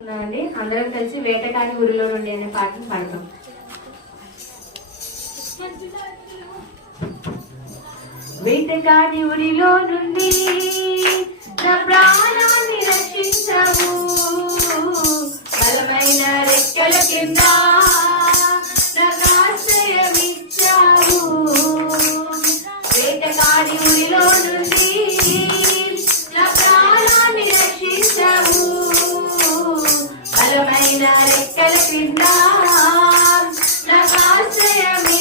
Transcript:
అండి అందరం కలిసి వేటకాని ఊరిలో నుండి అనే పాటను పాడతాం. వేటకాని ఊరిలో నుండి నా ప్రాణాన్ని రక్షించావు, బలమైన రెక్కల కింద నాకు ఆశ్రయమిచ్చావు. వేటకాని ఊరిలో నుండి నా ప్రాణాన్ని రక్షించావు, బలమైన రెక్కల కింద నాకు ఆశ్రయమి